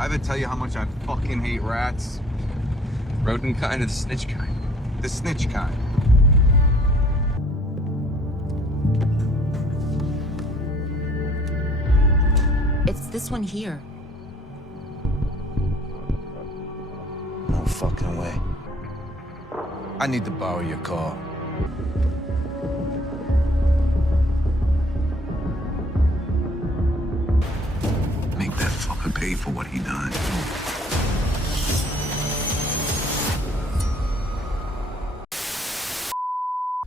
I ever tell you how much I fucking hate rats? Rodent kind or the snitch kind? The snitch kind. It's this one here. No fucking way. I need to borrow your car. Make that fucker pay for what he done.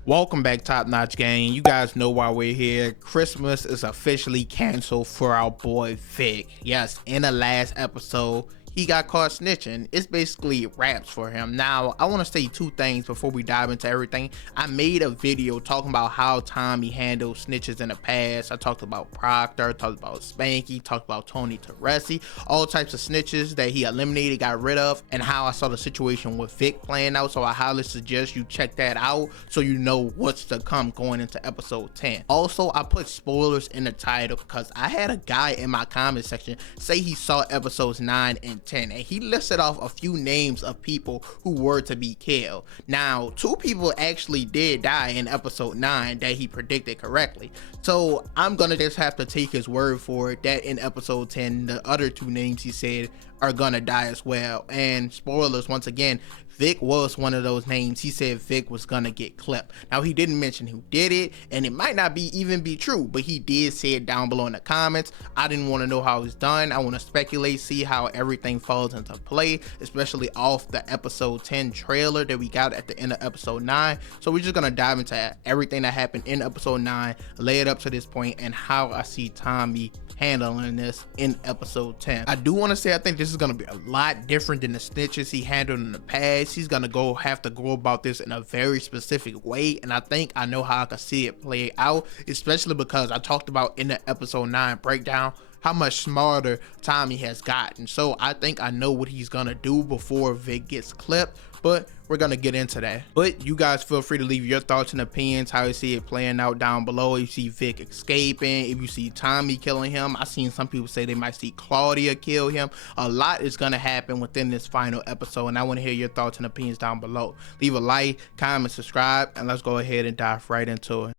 Welcome back, Top Notch Gang. You guys know why we're here. Christmas is officially canceled for our boy Vic. Yes, in the last episode, he got caught snitching. It's basically raps for him. Now, I want to say two things before we dive into everything. I made a video talking about how Tommy handled snitches in the past. I talked about Proctor, talked about Spanky, talked about Tony Teresi, all types of snitches that he eliminated, got rid of, and how I saw the situation with Vic playing out. So I highly suggest you check that out so you know what's to come going into episode 10. Also, I put spoilers in the title because I had a guy in my comment section say he saw episodes 9 and 10, and he listed off a few names of people who were to be killed. Now, 2 people actually did die in episode 9 that he predicted correctly, so I'm gonna just have to take his word for it that in episode 10 the other 2 names he said are gonna die as well. And spoilers once again, Vic was one of those names. He said Vic was gonna get clipped. Now, he didn't mention who did it, and it might not even be true, but he did say it down below in the comments. I didn't want to know how it's done. I want to speculate, see how everything falls into play, especially off the episode 10 trailer that we got at the end of episode 9. So we're just gonna dive into everything that happened in episode 9, lay it up to this point, and how I see Tommy handling this in episode 10. I do want to say I think this is going to be a lot different than the snitches he handled in the past. He's going to have to go about this in a very specific way, and I think I know how I can see it play out, especially because I talked about in the episode 9 breakdown how much smarter Tommy has gotten. So I think I know what he's gonna do before Vic gets clipped, but we're gonna get into that. But you guys feel free to leave your thoughts and opinions, how you see it playing out down below. If you see Vic escaping, if you see Tommy killing him. I've seen some people say they might see Claudia kill him. A lot is gonna happen within this final episode, and I want to hear your thoughts and opinions down below. Leave a like, comment, subscribe, and let's go ahead and dive right into it.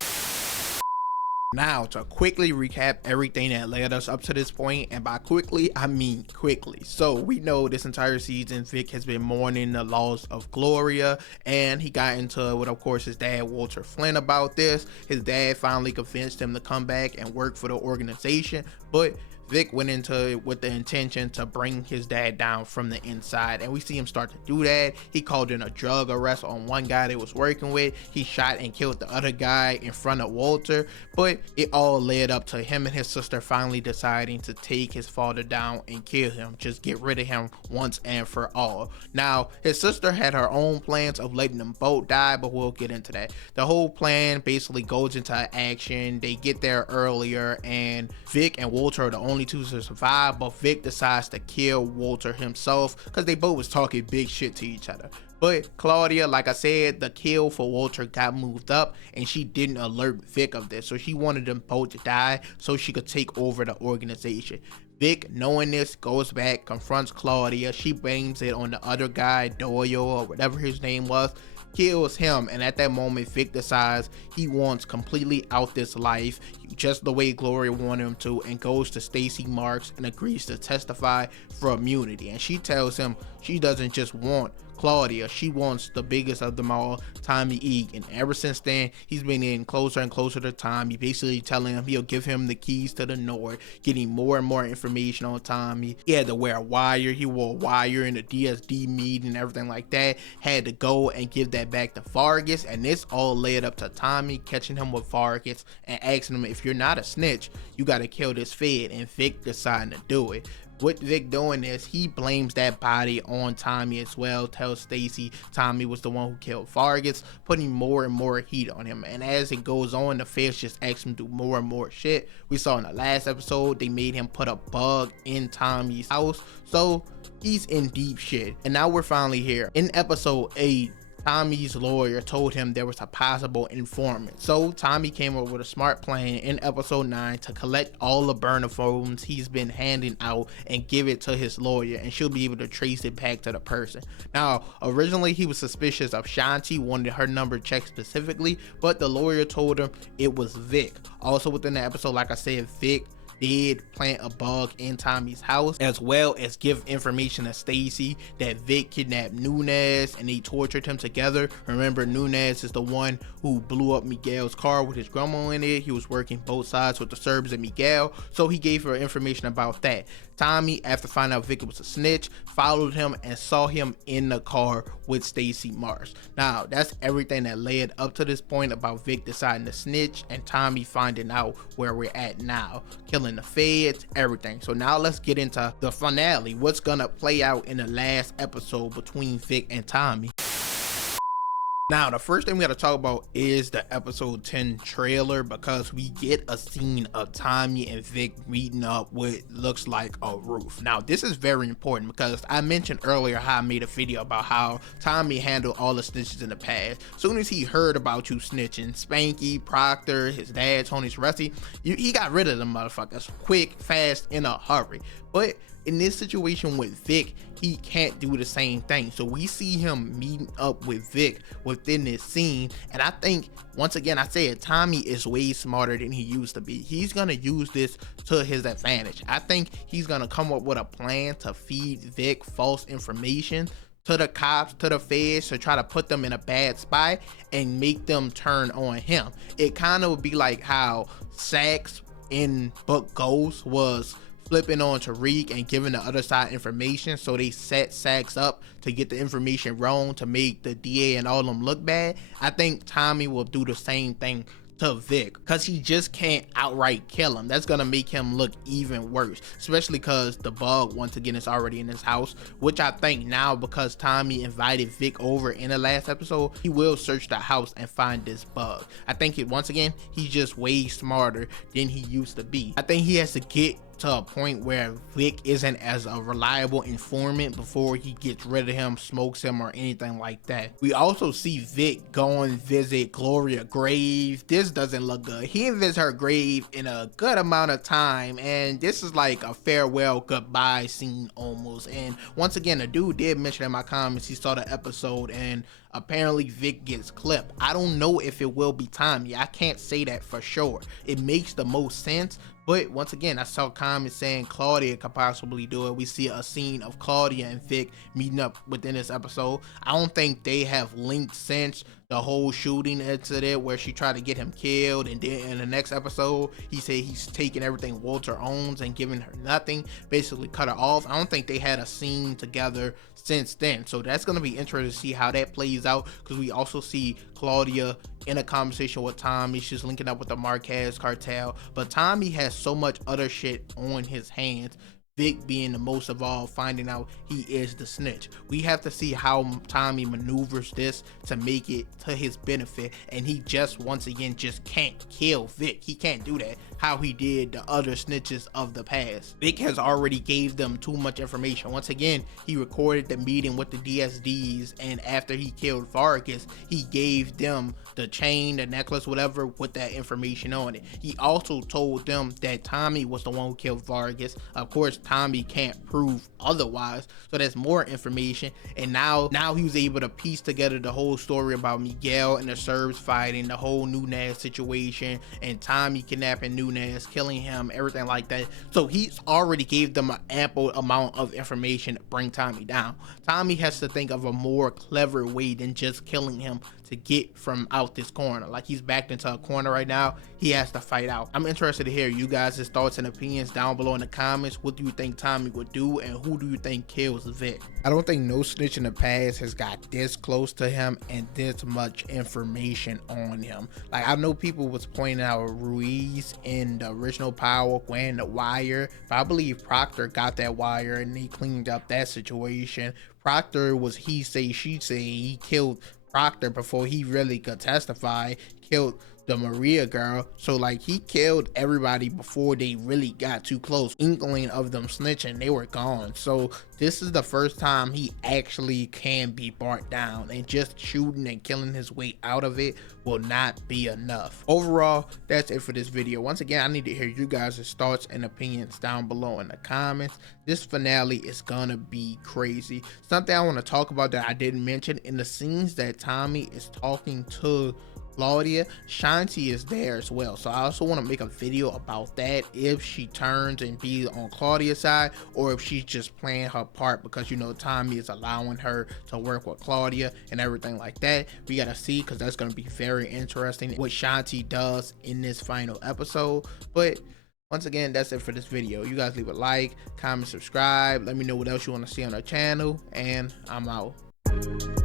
Now, to quickly recap everything that led us up to this point, and by quickly, I mean quickly. So we know this entire season, Vic has been mourning the loss of Gloria, and he got into it with, of course, his dad, Walter Flynn, about this. His dad finally convinced him to come back and work for the organization, but Vic went into it with the intention to bring his dad down from the inside, and we see him start to do that. He called in a drug arrest on one guy they was working with. He shot and killed the other guy in front of Walter, but it all led up to him and his sister finally deciding to take his father down and kill him, just get rid of him once and for all. Now, his sister had her own plans of letting them both die, but we'll get into that. The whole plan basically goes into action. They get there earlier, and Vic and Walter are the only 2 to survive, but Vic decides to kill Walter himself because they both was talking big shit to each other. But Claudia, like I said, the kill for Walter got moved up, and she didn't alert Vic of this, so she wanted them both to die so she could take over the organization. Vic, knowing this, goes back, confronts Claudia. She blames it on the other guy, Doyle, or whatever his name was, kills him, and at that moment Vic decides he wants completely out this life, just the way Gloria wanted him to, and goes to Stacy Marks and agrees to testify for immunity. And she tells him she doesn't just want Claudia, she wants the biggest of them all, Tommy Egan. Ever since then, he's been getting closer and closer to Tommy, basically telling him he'll give him the keys to the North, getting more and more information on Tommy. He had to wear a wire, he wore a wire in the DSD meeting and everything like that, had to go and give that back to Vargas, and this all led up to Tommy catching him with Vargas and asking him, if you're not a snitch, you gotta kill this Fed, and Vic deciding to do it. With Vic doing this, he blames that body on Tommy as well, tells Stacy Tommy was the one who killed Vargas, putting more and more heat on him. And as it goes on, the feds just ask him to do more and more shit. We saw in the last episode, they made him put a bug in Tommy's house, so he's in deep shit. And now we're finally here. In episode 8, Tommy's lawyer told him there was a possible informant. So Tommy came up with a smart plan in episode 9 to collect all the burner phones he's been handing out and give it to his lawyer, and she'll be able to trace it back to the person. Now, originally he was suspicious of Shanti, wanted her number checked specifically, but the lawyer told him it was Vic. Also within the episode, like I said, Vic did plant a bug in Tommy's house, as well as give information to Stacy that Vic kidnapped Nunez and they tortured him together. Remember, Nunez is the one who blew up Miguel's car with his grandma in it. He was working both sides with the Serbs and Miguel, so he gave her information about that. Tommy, after finding out Vic was a snitch, followed him and saw him in the car with Stacy Mars. Now, that's everything that led up to this point about Vic deciding to snitch and Tommy finding out where we're at now, killing the feds, everything. So now let's get into the finale, what's gonna play out in the last episode between Vic and Tommy. Now, the first thing we gotta talk about is the episode 10 trailer, because we get a scene of Tommy and Vic meeting up what looks like a roof. Now, this is very important because I mentioned earlier how I made a video about how Tommy handled all the snitches in the past. Soon as he heard about you snitching, Spanky, Proctor, his dad, Tony's Rusty, he got rid of them motherfuckers quick, fast, in a hurry. But in this situation with Vic, he can't do the same thing. So we see him meeting up with Vic within this scene, and I think, once again, I said Tommy is way smarter than he used to be. He's gonna use this to his advantage. I think he's gonna come up with a plan to feed Vic false information to the cops, to the feds, to try to put them in a bad spot and make them turn on him. It kind of would be like how Sax in book Ghost was flipping on Tariq and giving the other side information, so they set Sax up to get the information wrong to make the DA and all of them look bad. I think Tommy will do the same thing to Vic, because he just can't outright kill him. That's gonna make him look even worse, especially because the bug, once again, is already in his house, which I think now, because Tommy invited Vic over in the last episode, he will search the house and find this bug. I think once again, he's just way smarter than he used to be. I think he has to get to a point where Vic isn't as a reliable informant before he gets rid of him, smokes him, or anything like that. We also see Vic go and visit Gloria's grave. This doesn't look good. He didn't visit her grave in a good amount of time, and this is like a farewell goodbye scene almost. And once again, a dude did mention in my comments he saw the episode and apparently Vic gets clipped. I don't know if it will be Tommy. I can't say that for sure. It makes the most sense, but once again, I saw comments saying Claudia could possibly do it. We see a scene of Claudia and Vic meeting up within this episode. I don't think they have linked since the whole shooting incident where she tried to get him killed, and then in the next episode he said he's taking everything Walter owns and giving her nothing, basically cut her off. I don't think they had a scene together since then, so that's going to be interesting to see how that plays out, because we also see Claudia in a conversation with Tommy. She's linking up with the Marquez cartel, but Tommy has so much other shit on his hands, Vic being the most involved, finding out he is the snitch. We have to see how Tommy maneuvers this to make it to his benefit, and he just, once again, just can't kill Vic. He can't do that how he did the other snitches of the past. Vic has already gave them too much information. Once again, he recorded the meeting with the DSDs, and after he killed Vargas, he gave them the chain, the necklace, whatever, with that information on it. He also told them that Tommy was the one who killed Vargas. Of course, Tommy can't prove otherwise, so that's more information. And now he was able to piece together the whole story about Miguel and the Serbs fighting, the whole Nunez situation, and Tommy kidnapping Nunez, killing him, everything like that. So he's already gave them an ample amount of information to bring Tommy down. Tommy has to think of a more clever way than just killing him to get from out this corner. Like, he's backed into a corner right now. He has to fight out. I'm interested to hear you guys' thoughts and opinions down below in the comments. What do you think Tommy would do, and who do you think kills Vic? I don't think no snitch in the past has got this close to him and this much information on him. Like, I know people was pointing out Ruiz in the original Power wearing the wire, but I believe Proctor got that wire and he cleaned up that situation. Proctor was he say she say. He killed Proctor before he really could testify, killed the Maria girl. So like he killed everybody before they really got too close. Inkling of them snitching, they were gone. So this is the first time he actually can be brought down, and just shooting and killing his way out of it will not be enough. Overall, that's it for this video. Once again, I need to hear you guys' thoughts and opinions down below in the comments. This finale is gonna be crazy. Something I want to talk about that I didn't mention, in the scenes that Tommy is talking to Claudia, Shanti is there as well. So I also want to make a video about that, if she turns and be on Claudia's side, or if she's just playing her part, because you know Tommy is allowing her to work with Claudia and everything like that. We gotta see, because that's gonna be very interesting what Shanti does in this final episode. But once again, that's it for this video. You guys leave a like, comment, subscribe, let me know what else you want to see on the channel, and I'm out.